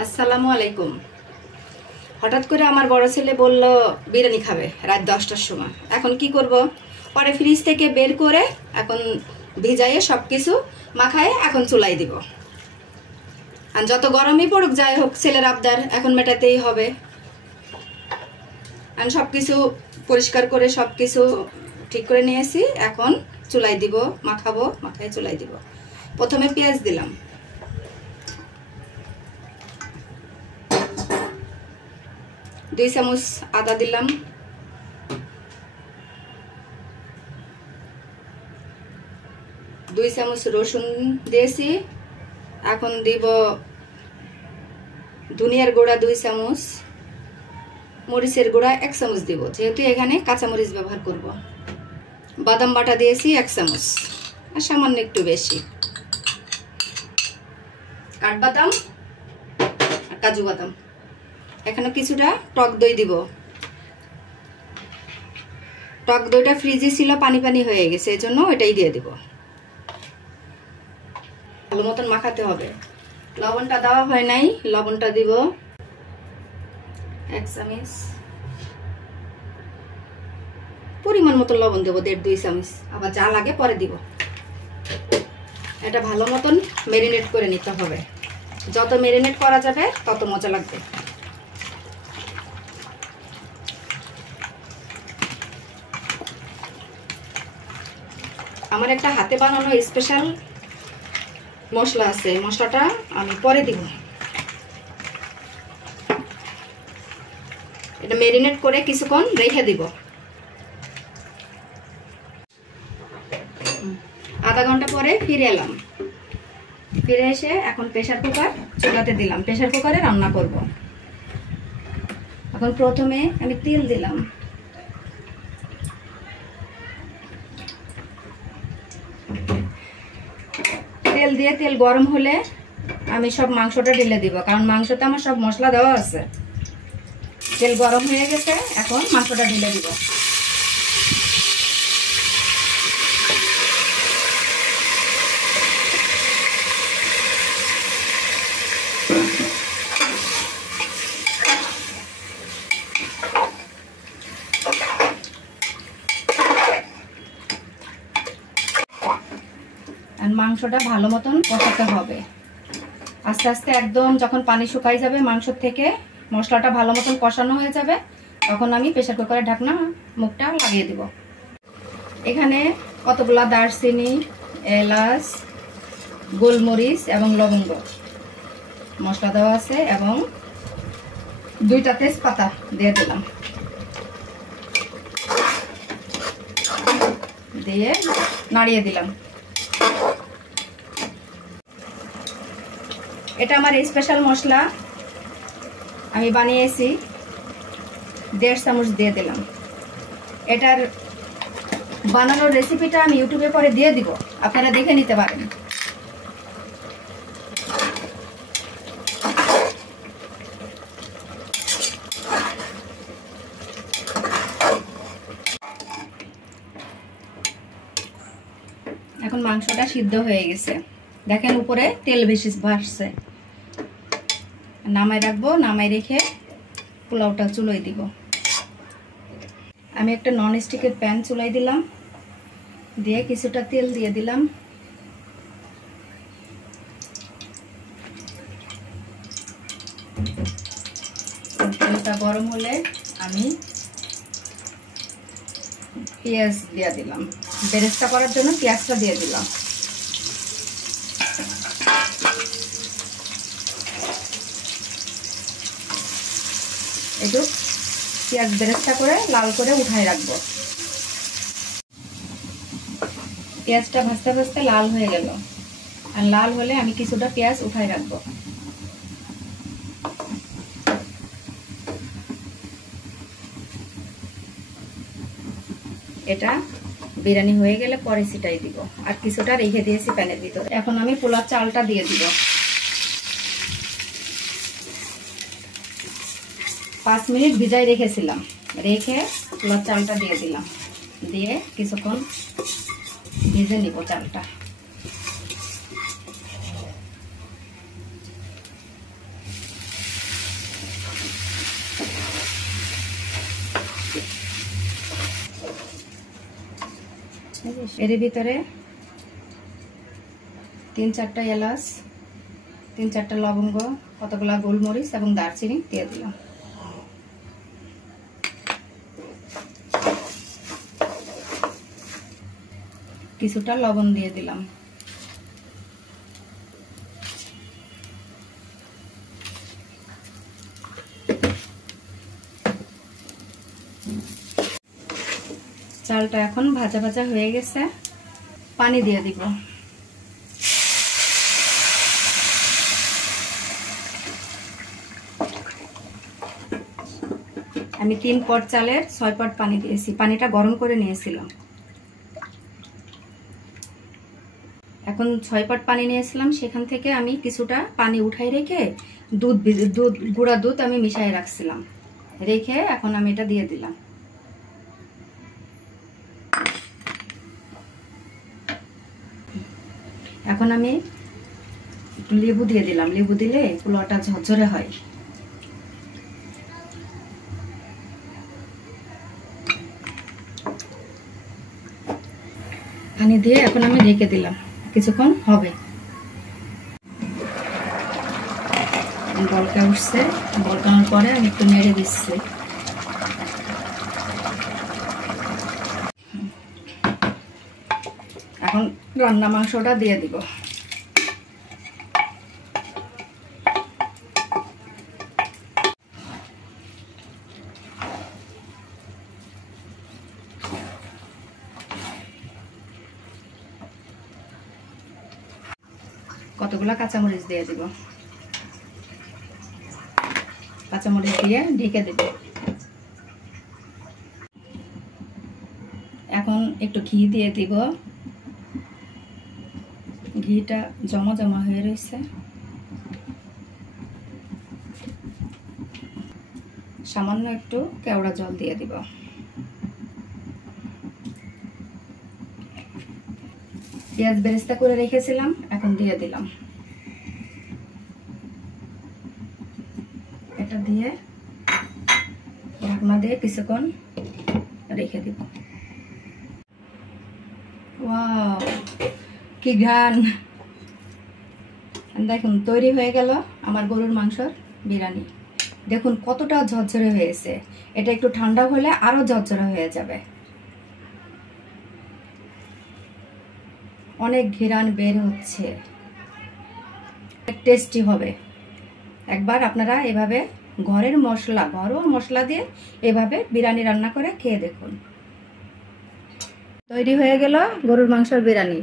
আসসালামু আলাইকুম। হঠাৎ করে আমার বড় ছেলে বলল বিরিয়ানি খাবে রাত 10টার সময়। এখন কি করব? পরে ফ্রিজ থেকে বের করে এখন ভিজাইয়ে সব কিছু মাখায়ে এখন চুলাই দিব। আর যত গরমই পড়ুক যাই হোক, ছেলের আবদার এখন মেটাতেই হবে। আমি সব কিছু পরিষ্কার করে সব কিছু ঠিক করে নিয়েছি, এখন চুলাই দিব, মাখাবো, মাখায় চুলাই দিব। প্রথমে পেঁয়াজ দিলাম, দুই চামচ আদা দিলাম, দুই চামচ রসুন দিয়েছি। এখন দিব ধনিয়ার গুঁড়া 2 চামচ, মরিচের গুঁড়া 1 চামচ দিব, যেহেতু এখানে কাঁচামরিচ ব্যবহার করব। বাদাম বাটা দিয়েছি 1 চামচ, আর সামান্য একটু বেশি। কাঠবাদাম আর কাজু বাদাম। এখানে কিছুটা টক দই দিব। টক দইটা ফ্রিজে ছিল, পানি পানি হয়ে গেছে, এজন্য এটাই দিয়ে দিব। ভালো মতন মাখাতে হবে। লবণটা দেওয়া হয় নাই, লবণটা দিব 1 চামচ। পরিমাণ মতো লবণ দেবো 1.5-2 চামচ, আবার যা লাগে পরে দিব। এটা ভালো মতন ম্যারিনেট করে নিতে হবে। যত ম্যারিনেট করা যাবে তত মজা লাগবে। আমার একটা হাতে বানানো স্পেশাল মশলা আছে, মশলাটা আমি পরে দিব। এটা ম্যারিনেট করে কিছুক্ষণ রেখে দিব। আধা ঘন্টা পরে ফিরে এলাম। ফিরে এসে এখন প্রেসার কুকার চুলাতে দিলাম, প্রেসার কুকারে রান্না করব। এখন প্রথমে আমি তেল দিলাম, তেল দিয়ে তেল গরম হলে আমি সব মাংসটা ঢেলে দিব, কারণ মাংসতে আমার সব মশলা দেওয়া আছে। তেল গরম হয়ে গেছে, এখন মাংসটা ঢেলে দিব। আর মাংসটা ভালো মতন কষাতে হবে আস্তে আস্তে। একদম যখন পানি শুকাই যাবে মাংস থেকে, মশলাটা ভালো মতন কষানো হয়ে যাবে, তখন আমি প্রেসার কুকারের ঢাকনা মুখটা লাগিয়ে দিব। এখানে কতগুলা দারচিনি, এলাচ, গোলমরিচ এবং লবঙ্গ মশলা দেওয়া আছে, এবং 2টা তেজপাতা দিয়ে দিলাম। দিয়ে নাড়িয়ে দিলাম। এটা আমার স্পেশাল মশলা, আমি বানিয়েছি, 1.5 চামচ দিয়ে দিলাম। এটার বানানোর রেসিপিটা আমি ইউটিউবে পরে দিয়ে দিব, আপনারা দেখে নিতে পারেন। এখন মাংসটা সিদ্ধ হয়ে গেছে, দেখেন উপরে তেল বেশি ভাসছে। নামাই রাখবো, নামাই রেখে পোলাওটা চুলাই দিব। আমি একটা নন স্টিকের প্যান চুলাই দিলাম, দিয়ে কিছুটা তেল দিয়ে দিলাম। তেলটা গরম হলে আমি পেঁয়াজ দিয়ে দিলাম, বেরেস্তা করার জন্য পেঁয়াজটা দিয়ে দিলাম। একটু পেঁয়াজ বেরেস্তা করে লাল করে উঠাই রাখবো। পেঁয়াজটা ভাজতে ভাজতে লাল হয়ে গেল, আর লাল হলে আমি কিছুটা পেঁয়াজ উঠাই রাখবো। এটা বিরিয়ানি হয়ে গেলে পরে ছিটাই দিব, আর কিছুটা রেখে দিয়েছি প্যানের ভিতরে। এখন আমি পোলার চালটা দিয়ে দিব। 5 মিনিট ভিজাই রেখেছিলাম, রেখে পোলার চালটা দিয়ে দিলাম। দিয়ে কিছুক্ষণ ভেজে নিব চালটা। এর ভিতরে 3-4টা এলাচ, 3-4টা লবঙ্গ, কতগুলা গোলমরিচ এবং দারচিনি দিয়ে দিলাম। কিছুটা লবণ দিয়ে দিলাম। চালটা এখন ভাজা ভাজা হয়ে গেছে, পানি দিয়ে দিব। আমি 3 পট চালের 6 পট পানি দিয়েছি, পানিটা গরম করে নিয়েছিলাম। এখন 6 পট পানি নিয়েছিলাম, সেখান থেকে আমি কিছুটা পানি উঠাই রেখে গুঁড়া দুধ আমি মিশাই রাখছিলাম, রেখে এখন আমি এটা দিয়ে দিলাম। এখন আমি একটু লেবু দিয়ে দিলাম, লেবু দিলে পোলাওটা ঝরঝরে হয়। পানি দিয়ে এখন আমি ঢেকে দিলাম, কিছুক্ষণ হবে। বলকা উঠছে, বলকানোর পরে আমি একটু নেড়ে দিচ্ছি। এখন রান্না মাংসটা দিয়ে দিব। কতগুলা কাঁচামরিচ দিয়ে দিব, কাঁচামরিচ দিয়ে ঢেকে দেব। এখন একটু ঘি দিয়ে দিব, ঘিটা জমা জমা হয়ে রয়েছে। সামান্য একটু কেওড়া জল দিয়ে দিব। পেঁয়াজ বেরেস্তা করে রেখেছিলাম, এখন দিয়ে দিলাম। এটা দিয়ে ঢাকনা দিয়ে কিছুক্ষণ রেখে দিব। ওয়াও, কি ঘ্রাণ! দেখুন তৈরি হয়ে গেল আমার গরুর মাংসর বিরিয়ানি। দেখুন কতটা ঝরঝরে হয়েছে, এটা একটু ঠান্ডা হলে আরো ঝরঝরে হয়ে যাবে। অনেক ঘ্রাণ বের হচ্ছে, টেস্টি হবে। একবার আপনারা এভাবে ঘরোয়া মশলা দিয়ে এভাবে বিরিয়ানি রান্না করে খেয়ে দেখুন। তৈরি হয়ে গেল গরুর মাংসের বিরিয়ানি।